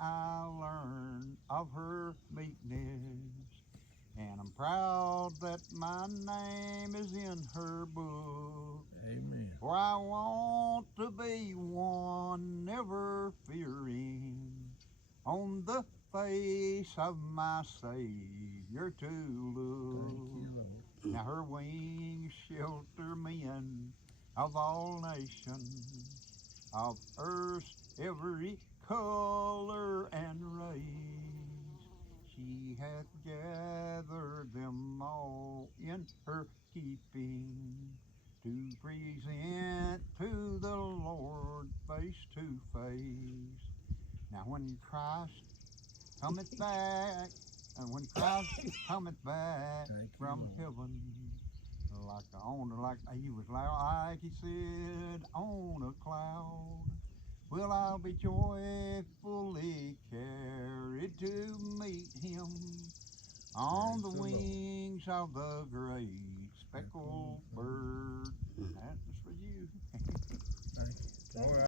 I learn of her meekness. And I'm proud that my name is in her book. Amen. For I want to be one never fearing on the face of my Savior to Thank you, look. Lord. Now her wings shelter men of all nations, of earth's every color and race. She hath gathered them all in her keeping to present to the Lord face to face. Now when Christ cometh back, and when Christ cometh back Thank you, from Lord. heaven, like he was like he said on a cloud, will I be joyfully carried to meet him on Praise the the Lord. wings of the great Speckled